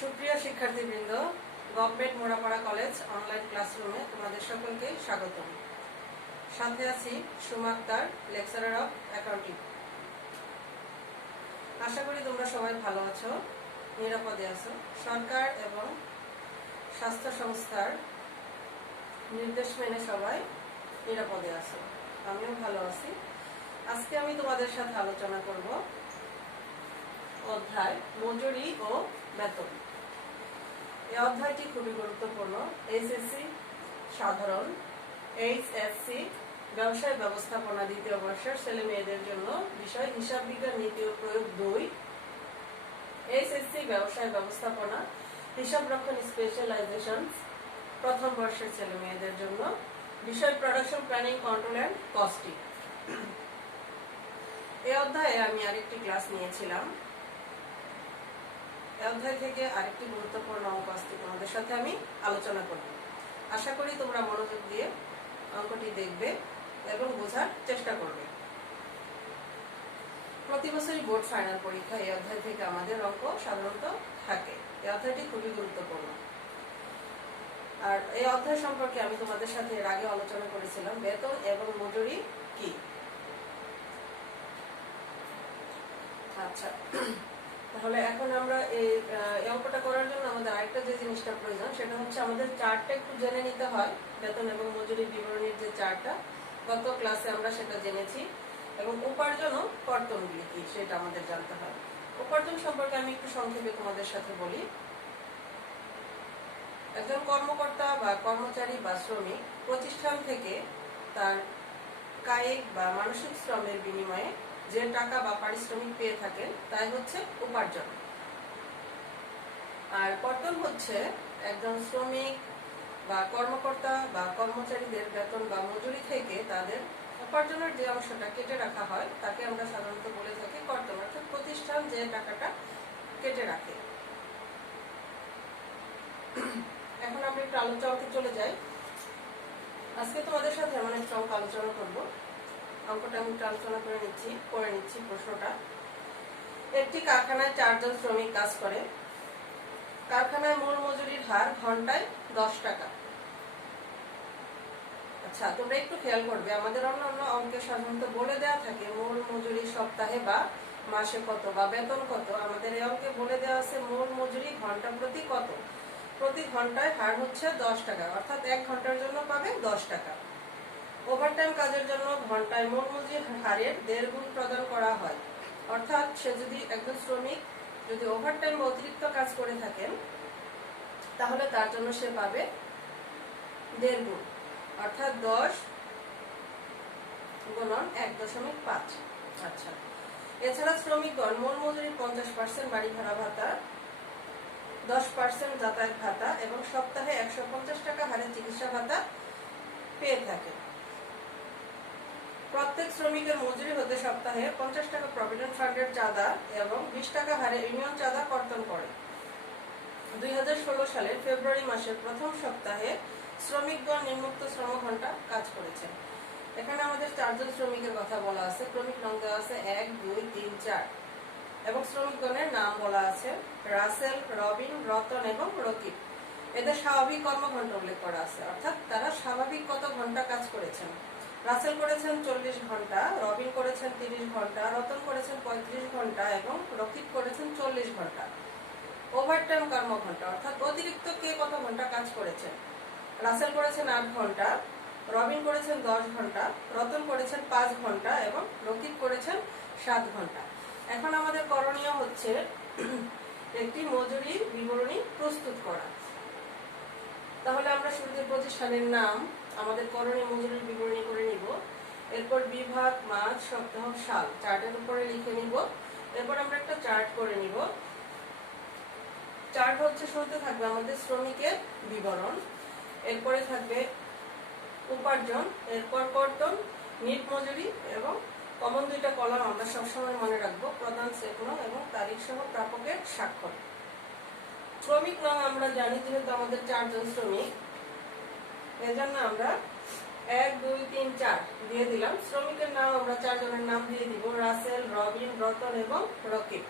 সুপ্রিয় শিক্ষার্থীবৃন্দ, government Morapara college online ক্লাসরুমে তোমাদের সকলকে স্বাগতম। সাথে আছি Suma Akter, lecturer of accounting. আশা করি তোমরা সবাই ভালো আছো, নিরাপদে আছো। সরকার এবং স্বাস্থ্য সংস্থার নির্দেশ মেনে সবাই নিরাপদে আছো, আমিও ভালো আছি। আজকে আমি তোমাদের সাথে আলোচনা করব অধ্যায় মজুরি ও বেতন। এই অধ্যায়টি খুবই গুরুত্বপূর্ণ। এইচএসসি সাধারণ, এইচএসসি ব্যবসায় ব্যবস্থাপনা দ্বিতীয় বর্ষের ছেলে মেয়েদের জন্য বিষয় হিসাব বিজ্ঞান নীতি ও প্রয়োগ 2, এইচএসসি ব্যবসায় ব্যবস্থাপনা হিসাব রক্ষণ স্পেশালাইজেশন প্রথম বর্ষের ছেলে মেয়েদের জন্য বিষয় production planning, control and costing. এই অধ্যায়ে আমি আরেকটি ক্লাস নিয়েছিলাম। এই অধ্যায় থেকে আরেকটি গুরুত্বপূর্ণ অঙ্ক আজকে তোমাদের সাথে আমি আলোচনা করব। আশা করি তোমরা মনোযোগ দিয়ে অঙ্কটি দেখবে এবং বোঝার চেষ্টা করবে। প্রতি বছরই বোর্ড ফাইনাল পরীক্ষা এই অধ্যায় থেকে আমাদের অঙ্ক সাধারণত থাকে। এই অধ্যায়টি খুবই গুরুত্বপূর্ণ। আর এই অধ্যায় সম্পর্কে আমি তোমাদের সাথে এর আগে আলোচনা করেছিলাম, বেতন এবং মজুরি কি। আচ্ছা, তাহলে এখন আমরা এই অঙ্কটা করার জন্য আমাদের আরেকটা যে জিনিসটা প্রয়োজন সেটা হচ্ছে আমাদের চার্টটা একটু জেনে নিতে হয়। বেতন এবং মজুরির বিবরণীর যে চার্টটা, গত ক্লাসে আমরা সেটা জেনেছি। এবং উপার্জন ও কর্তনগুলি কি সেটা আমাদের জানতে হয়। উপার্জন সম্পর্কে আমি একটু সংক্ষেপে তোমাদের সাথে বলি। একজন কর্মকর্তা বা কর্মচারী বা শ্রমিক প্রতিষ্ঠান থেকে তার কায়িক বা মানসিক শ্রমের বিনিময়ে যে টাকা বা পারিশ্রমিক পেয়ে থাকেন তাই হচ্ছে উপার্জন। আর কর্তন হচ্ছে একজন শ্রমিক বা কর্মকর্তা বা কর্মচারীদের বেতন বা মজুরি থেকে তাদের উপার্জনের যে অংশটা কেটে রাখা হয় তাকে আমরা সাধারণত বলে থাকি কর্তন, অর্থাৎ প্রতিষ্ঠান যে টাকাটা কেটে রাখে। এখন আমরা একটু আলোচনাতে চলে যাই। আজকে তোমাদের সাথে এমন একটা অঙ্ক আলোচনা করবো। অঙ্কটা আমি একটু আলোচনা করে নিচ্ছি প্রশ্নটা। একটি কারখানায় 4 জন শ্রমিক কাজ করে। কারখানায় মূল মজুরির হার ঘন্টায় 10 টাকা। আচ্ছা, তোমরা একটু খেয়াল করবে, আমাদের অন্যান্য অঙ্কে সাধারণত বলে দেওয়া থাকে মূল মজুরি সপ্তাহে বা মাসে কত বা বেতন কত। আমাদের এই অঙ্কে বলে দেওয়া আছে মূল মজুরি ঘন্টা প্রতি কত। প্রতি ঘন্টায় হার হচ্ছে 10 টাকা, অর্থাৎ 1 ঘন্টার জন্য পাবে 10 টাকা। ওভারটাইম কাজের জন্য ঘন্টায় মূল মজুরি হারের 1.5 গুণ প্রদান করা হয়। অর্থাৎ সে যদি একজন শ্রমিক যদি ওভারটাইম অতিরিক্ত কাজ করে থাকেন তাহলে তার জন্য সে পাবে 1.5 গুণ, অর্থাৎ 10 গুণন 1.5। আচ্ছা, এছাড়া শ্রমিকগণ মূল মজুরি 50% বাড়ি ভাড়া ভাতা, 10% যাতায়াত ভাতা এবং সপ্তাহে 150 টাকা হারে চিকিৎসা ভাতা পেয়ে থাকে। প্রত্যেক শ্রমিকের মজুরি হতে সপ্তাহে 50 টাকা প্রভিডেন্ট ফান্ডের চাঁদা এবং 20 টাকা হারে ইউনিয়ন চাঁদা কর্তন করে। 2016 সালের ফেব্রুয়ারি মাসের প্রথম সপ্তাহে শ্রমিকগণ নিম্নোক্ত শ্রম ঘন্টা কাজ করেছেন। এখানে আমাদের 4 জন শ্রমিকের কথা বলা আছে। ক্রমিক নং দেওয়া আছে 1, 2, 3, 4 এবং শ্রমিকগণের নাম বলা আছে রাসেল, রবিন, রতন এবং রকিব। এদের স্বাভাবিক কর্মঘণ্টা উল্লেখ করা আছে, অর্থাৎ তারা স্বাভাবিক কত ঘন্টা কাজ করেছেন। রাসেল করেছেন 40 ঘন্টা, রবিন করেছেন 30 ঘন্টা, রতন করেছেন 35 ঘন্টা এবং রকিব করেছেন 40 ঘন্টা। ওভারটাইম কর্মঘণ্টা, অর্থাৎ অতিরিক্ত কে কত ঘন্টা কাজ করেছেন। রাসেল করেছেন 8 ঘন্টা, রবিন করেছেন 10 ঘন্টা, রতন করেছেন 5 ঘন্টা এবং রকিব করেছেন 7 ঘন্টা। এখন আমাদের করণীয় হচ্ছে একটি মজুরির বিবরণী প্রস্তুত করা। তাহলে আমরা শুরুতে প্রতিষ্ঠানের নাম, আমাদের করণীয় মজুরির বিবরণী করে নিব। এরপর বিভাগ, মাস, সপ্তাহ, সাল চার্টের উপরে লিখে নিব। এরপর আমরা একটা চার্ট করে নিব। চার্ট হচ্ছে শুরুতে থাকবে আমাদের শ্রমিকের বিবরণ, এরপরে থাকবে উপার্জন, এরপর কর্তন, নিট মজুরি এবং কমন 2টা কলাম আমরা সবসময় মনে রাখবো, প্রধান চেকন এবং তারিখ সহ প্রাপকের স্বাক্ষর। শ্রমিক নং আমরা জানি যেহেতু আমাদের 4 জন শ্রমিক, এজন্য আমরা 1, 2, 3, 4 দিয়ে দিলাম। শ্রমিকের নাম আমরা 4 জনের নাম দিয়ে দিব, রাসেল, রবিন, রতন এবং রকিব।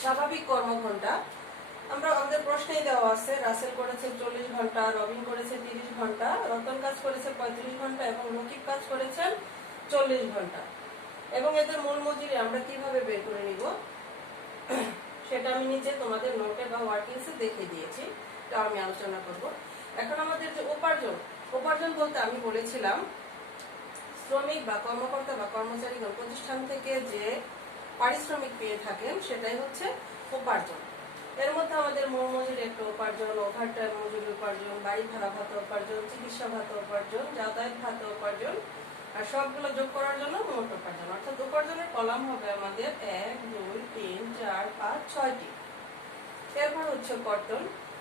স্বাভাবিক কর্মঘণ্টা আমরা আমাদের প্রশ্নেই দেওয়া আছে রাসেল করেছে 40 ঘন্টা, রবিন করেছে 30 ঘন্টা, রতন কাজ করেছে 35 ঘন্টা এবং রকিব কাজ করেছেন 40 ঘন্টা। এবং এদের মূল মজুরি আমরা কিভাবে বের করে নিব সেটা আমি নিচে তোমাদের নোটে বা ওয়ার্কিংসে দেখিয়ে দিয়েছি, তা আমি আলোচনা করব। এখন আমাদের যে উপার্জন বলতে আমি বলেছিলাম শ্রমিক বা কর্মকর্তা বা কর্মচারীগণ প্রতিষ্ঠান থেকে যে পারিশ্রমিক পেয়ে থাকেন সেটাই হচ্ছে উপার্জন। এর মধ্যে আমাদের মূল মজুরি একটা উপার্জন, ওভারটাইম মজুরি উপার্জন, বাড়ি ভাড়া ভাতা উপার্জন, চিকিৎসা ভাতা উপার্জন, যাতায়াত ভাতা উপার্জন, আর সবগুলো যোগ করার জন্য মোট উপার্জন। অর্থাৎ উপার্জনের কলাম হবে আমাদের 1 2 3 4 5 6টি। এরপর হচ্ছে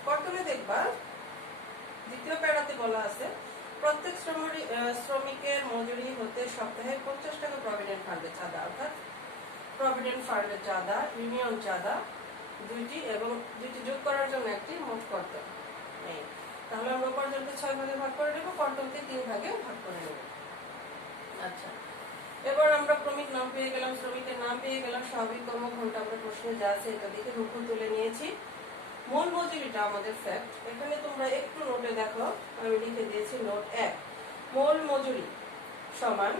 কর্তনে দেখবা দ্বিতীয় প্যারাতে বলা আছে প্রত্যেক শ্রমিকের মজুরি হতে সপ্তাহে 50 টাকা প্রভিডেন্ট ফান্ডের চাঁদা, অর্থাৎ প্রভিডেন্ট ফান্ডের চাঁদা, ইউনিয়ন চাঁদা দুইটি এবং দুইটি যোগ করার জন্য একটি মোট কর্তন। এই তাহলে আমরা উপার্জনকে 6 ভাগে ভাগ করে নেব, কর্তনকে 3 ভাগে ভাগ করে নেব। আচ্ছা, এবার আমরা শ্রমিকের নাম পেয়ে গেলাম, স্বাভাবিক কর্মঘণ্টা আমরা প্রশ্নে যা আছে এটা দেখে রূপ তুলে নিয়েছি। মূল মজুরিটা আমাদের ফ্যাক্ট, এখানে তোমরা একটু নোটে দেখো, আমি লিখে দিয়েছি নোট 1, মূল মজুরি সমান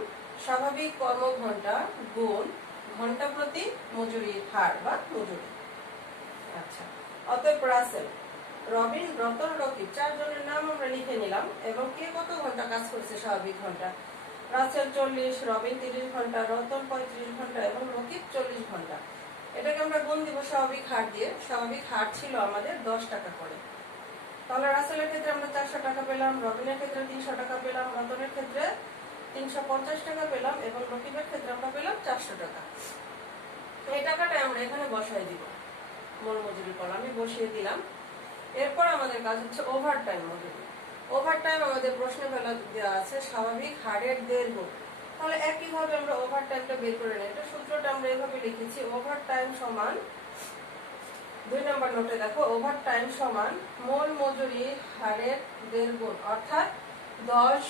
স্বাভাবিক কর্মঘণ্টা গুণ ঘন্টা প্রতি মজুরির হার বা মজুরি। আচ্ছা, অতএব রাসেল, রবিন, রতন, রকিব 4 জনের নাম আমরা লিখে নিলাম এবং কে কত ঘন্টা কাজ করেছে স্বাভাবিক ঘন্টা। রাসেল 40, রবিন 30 ঘন্টা, রতন 35 ঘন্টা এবং রকিব 40 ঘন্টা। এটাকে আমরা গুণ দিব স্বাভাবিক হার দিয়ে। স্বাভাবিক হার ছিল আমাদের 10 টাকা করে। তাহলে রাসেলের ক্ষেত্রে আমরা 400 টাকা পেলাম, রবিনের ক্ষেত্রে 300 টাকা পেলাম, রতনের ক্ষেত্রে 350 টাকা পেলাম এবং রকিবের ক্ষেত্রে আমরা পেলাম 400 টাকা। এই টাকাটা আমরা এখানে বসাই দিব, মূল মজুরি কলামে বসিয়ে দিলাম। এরপর আমাদের কাজ হচ্ছে ওভারটাইম মজুরি। ওভারটাইম আমাদের প্রশ্নে ফেলা দেওয়া আছে স্বাভাবিক হারের 1.5 গুণ। তাহলে একইভাবে আমরা ওভারটাইমটা বের করে নেই। এটা সূত্রটা আমরা এভাবে লিখেছি, ওভারটাইম সমান 2 নম্বর নোটে দেখো, ওভারটাইম সমান মূল মজুরি হারের 1.5 গুণ, অর্থাৎ 10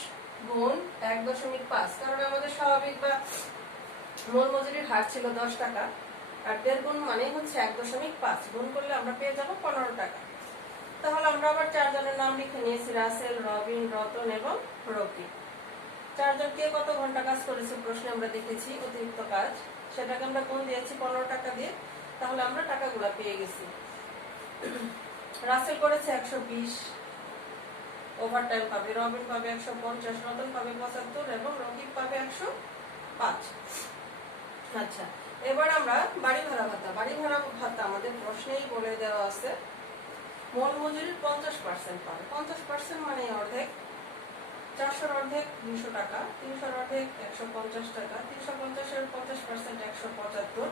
গুণ 1.5। কারণ আমাদের স্বাভাবিক বা মূল মজুরির হার ছিল 10 টাকা, আর 1.5 গুণ মানে হচ্ছে 1.5 গুণ করলে আমরা পেয়ে যাব 15 টাকা। তাহলে আমরা আবার 4 জনের নাম লিখে নিয়েছি, রাসেল, রবিন, রতন এবং রকিব। 4 জন কে কত ঘন্টা কাজ করেছে প্রশ্নে আমরা দেখেছি অতিরিক্ত কাজ, সেটাকে আমরা গুণ দিয়েছি 15 টাকা দিয়ে। তাহলে আমরা টাকাগুলো পেয়ে গেছি। রাসেল করেছে 120 ওভারটাইম পাবে, রবিন পাবে 150, রতন পাবে 75 এবং রকিব পাবে 105। আচ্ছা, এবার আমরা বাড়ি ভাড়া ভাতা আমাদের প্রশ্নেই বলে দেওয়া আছে মূল মজুরির 50% পাবে। 50% মানে অর্ধেক, 400 অর্ধেক 200 টাকা, 300 অর্ধেক 150 টাকা, 350 এর 50% 175,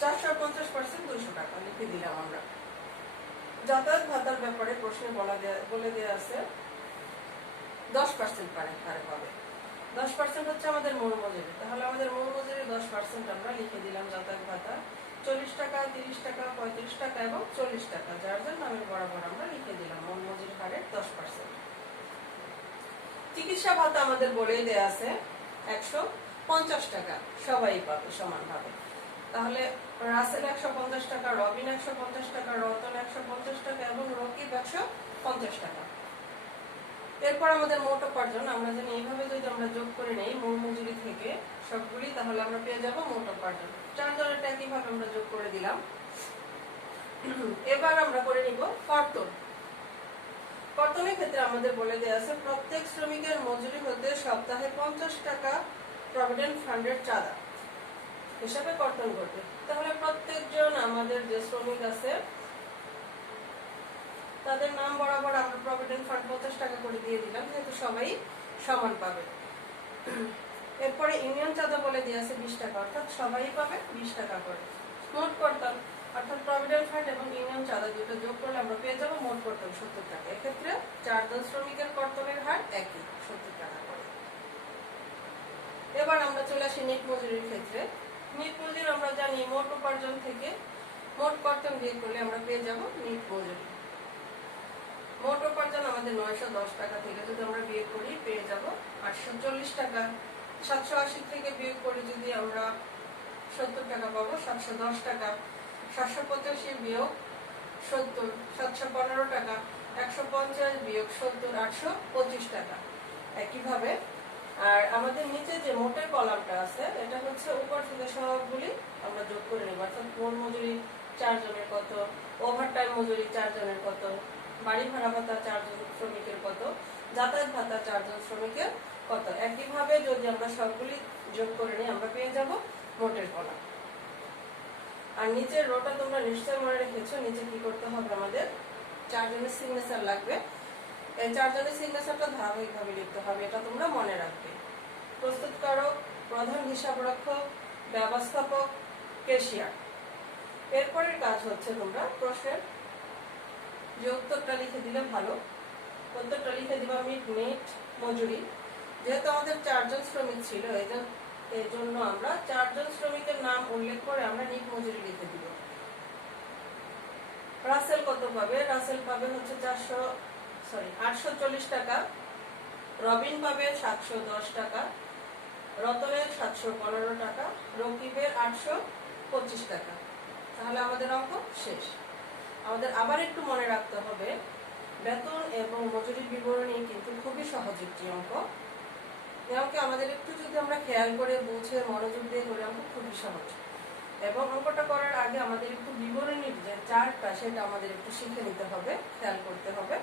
450% 200 টাকা লিখে দিলাম আমরা। যাতায়াত ভাতার ব্যাপারে প্রশ্নে বলে দেওয়া আছে 10% হারে পাবে। 10% হচ্ছে আমাদের মূল মজুরি। তাহলে আমাদের মূল মজুরি 10% আমরা লিখে দিলাম যাতায়াত ভাতা 40 টাকা, 30 টাকা, 35 টাকা এবং 40 টাকা, যার যার নামের বরাবর আমরা লিখে দিলাম মূল মজুরি হারের 10%। চিকিৎসা ভাতা আমাদের বলেই দেয়া আছে 150 টাকা, সবাই পাবে সমানভাবে। তাহলে রাসেল 150 টাকা, রবিন 150 টাকা, রতন 150 টাকা এবং রকিব 150 টাকা। এরপর আমাদের মোট উপার্জন, আমরা জানি এইভাবে যদি আমরা যোগ করে নেই মূল মজুরি থেকে সবগুলি, তাহলে আমরা পেয়ে যাব মোট উপার্জন। 4 জনেরটা একইভাবে আমরা যোগ করে দিলাম। এবার আমরা করে নিব কর্তনের ক্ষেত্রে আমাদের বলে দেওয়া আছে প্রত্যেক শ্রমিকের মজুরি হতে সপ্তাহে 50 টাকা প্রভিডেন্ট ফান্ডের চাঁদা হিসাবে কর্তন করবে। তাহলে প্রত্যেকজন আমাদের যে শ্রমিক আছে তাদের নাম বরাবর আমরা প্রভিডেন্ট ফান্ড 50 টাকা করে দিয়ে দিলাম, যেহেতু সবাই সমান পাবে। এরপরে ইউনিয়ন চাঁদা বলে দিয়ে আছে 20 টাকা, অর্থাৎ সবাই পাবে 20 টাকা করে। মোট কর্তন অর্থাৎ প্রভিডেন্ট ফান্ড এবং ইউনিয়ন চাঁদা দুটো যোগ করলে আমরা পেয়ে যাবো মোট কর্তন 70 টাকা। এক্ষেত্রে 4 জন শ্রমিকের কর্তনের হার একই 70 টাকা করে। এবার আমরা চলে আসি নিট মজুরির ক্ষেত্রে। নিট মজুরি আমরা জানি মোট উপার্জন থেকে মোট কর্তন বিয়োগ করলে আমরা পেয়ে যাব নিট মজুরি। মোট উপার্জন আমাদের 910 টাকা থেকে যদি আমরা বিয়োগ করি পেয়ে যাব 840 টাকা। 780 থেকে বিয়োগ করে যদি আমরা 70 টাকা পাবো 710 টাকা। 785 বিয়োগ 70 715 টাকা, 150 বিয়োগ 70 825 টাকা। একইভাবে আর আমাদের নিচে যে মোটের কলামটা আছে এটা হচ্ছে উপর থেকে সবগুলি আমরা যোগ করে নেব, অর্থাৎ মূল মজুরি 4 জনের কত, ওভারটাইম মজুরি 4 জনের কত, বাড়ি ভাড়া ভাতা 4 জন শ্রমিকের কত, যাতায়াত ভাতা 4 জন শ্রমিকের কত। একইভাবে যদি আমরা সবগুলি যোগ করে নিই আমরা পেয়ে যাব মোটের কলাম। আর নিচের রোটা তোমরা নিশ্চয় মনে রেখেছো, নিচে কি করতে হবে, আমাদের 4 জনের সিগনেচার লাগবে। এই 4 জনের সিগনেচারটা ধারাবাহিকভাবে লিখতে হবে, এটা তোমরা মনে রাখবে। প্রস্তুতকারক, প্রধান হিসাবরক্ষক, ব্যবস্থাপক, ক্যাশিয়ার। এরপরের কাজ হচ্ছে তোমরা প্রশ্নের যে উত্তরটা লিখে দিলে ভালো। উত্তরটা লিখে দিবা মিট মজুরি। যেহেতু আমাদের 4 জন শ্রমিক ছিল এই জন্য আমরা 4 জন শ্রমিকের নাম উল্লেখ করে আমরা নিট মজুরি লিখে দিব। রাসেল কত পাবে? রাসেল পাবে হচ্ছে 840 টাকা, রবিন পাবে 710 টাকা, রতনের 715 টাকা, রকিবের 825 টাকা। তাহলে আমাদের অঙ্ক শেষ। আমাদের আবার একটু মনে রাখতে হবে বেতন এবং মজুরি বিবরণী কিন্তু খুবই সহজ একটি অঙ্ক। এই অঙ্কে আমাদের একটু যদি আমরা খেয়াল করে বুঝে মনোযোগ দিয়ে করে অঙ্ক খুবই সহজ। এবং অঙ্কটা করার আগে আমাদের একটু বিবরণীর যে চার্টটা সেটা আমাদের একটু শিখে নিতে হবে, খেয়াল করতে হবে।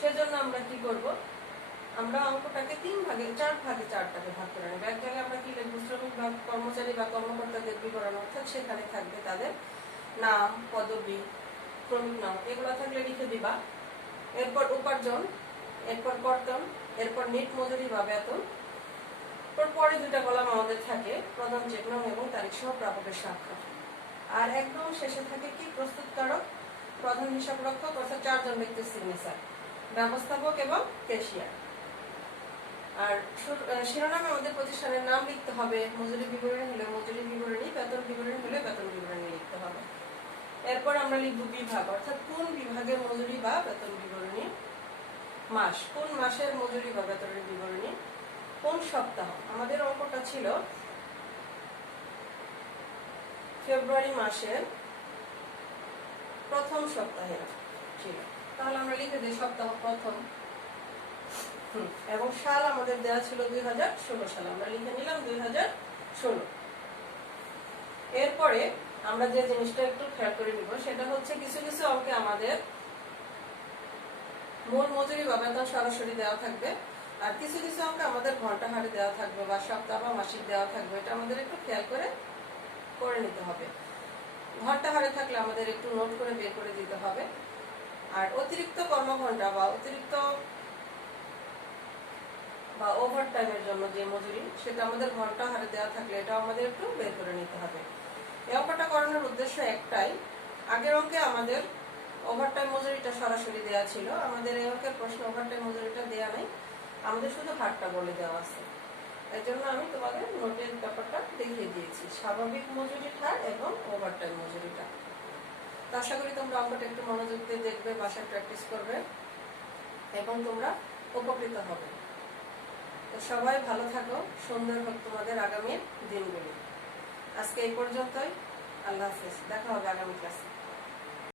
সেজন্য আমরা কি করব, আমরা অঙ্কটাকে 4 ভাগে চার্টটাকে ভাগ করে নেব। এক জায়গায় আমরা কি লিখব, শ্রমিক বা কর্মচারী বা কর্মকর্তাদের বিবরণ, অর্থাৎ সেখানে থাকবে তাদের নাম, পদবি, শ্রমিক নাম, এগুলো থাকলে লিখে দিবা। এরপর উপার্জন, এরপর কর্তন, এরপর নিট মজুরি বা বেতন। পরে 2টা কলাম আমাদের থাকে প্রধান চেক নাম এবং তারিখ সহ প্রাপকের স্বাক্ষর। আর একদম শেষে থাকে কি, প্রস্তুতকারক, প্রধান হিসাবরক্ষক অর্থাৎ 4 জন ব্যক্তির সিগনেচার, ব্যবস্থাপক এবং ক্যাশিয়ার। আর শিরোনামে আমাদের প্রতিষ্ঠানের নাম লিখতে হবে, মজুরি বিবরণী হলে মজুরি বিবরণী, বেতন বিবরণী হলে বেতন বিবরণী লিখতে হবে। এরপর আমরা লিখব বিভাগ, অর্থাৎ কোন বিভাগের মজুরি বা বেতন বিবরণী, মাস, কোন মাসের মজুরি বা বেতনের বিবরণী, কোন সপ্তাহ। আমাদের অঙ্কটা ছিল ফেব্রুয়ারি মাসের প্রথম সপ্তাহে ছিল, তাহলে আমরা লিখে দিই সপ্তাহ প্রথম। এবং সাল আমাদের দেওয়া ছিল 2016 সাল, আমরা লিখে নিলাম 2016। এরপরে আমরা যে জিনিসটা একটু খেয়াল করে নিব সেটা হচ্ছে কিছু কিছু অঙ্কে আমাদের মূল মজুরি বা বেতন সরাসরি দেওয়া থাকবে, আর কিছু কিছু অঙ্কে আমাদের ঘন্টা হারে দেওয়া থাকবে বা সপ্তাহ বা মাসিক দেওয়া থাকবে। এটা আমাদের একটু খেয়াল করে নিতে হবে। ঘন্টা হারে থাকলে আমাদের একটু নোট করে বের করে দিতে হবে। আর অতিরিক্ত কর্মঘণ্টা বা অতিরিক্ত বা ওভারটাইমের জন্য যে মজুরি সেটা আমাদের ঘন্টা হারে দেওয়া থাকলে এটা আমাদের একটু বের করে নিতে হবে। এই অঙ্কটা করানোর উদ্দেশ্য একটাই, আগের অঙ্কে আমাদের ওভারটাইম মজুরিটা সরাসরি দেওয়া ছিল, আমাদের এই অঙ্কের প্রশ্ন ওভারটাইম মজুরিটা দেওয়া নেই, আমাদের শুধু হারটা বলে দেওয়া আছে। এর জন্য আমি তোমাদের নোটের ব্যাপারটা দেখিয়ে দিয়েছি, স্বাভাবিক মজুরির হার এবং ওভারটাইম মজুরিটা। আশা করি তোমরা অঙ্কটা একটু মনোযোগ দিয়ে দেখবে, বাসায় প্র্যাকটিস করবে এবং তোমরা উপকৃত হবে। তো সবাই ভালো থাকো, সুন্দর হোক তোমাদের আগামী দিনগুলি। আজকে এই পর্যন্তই, আল্লাহ হাফেজ, দেখা হবে আগামী ক্লাসে।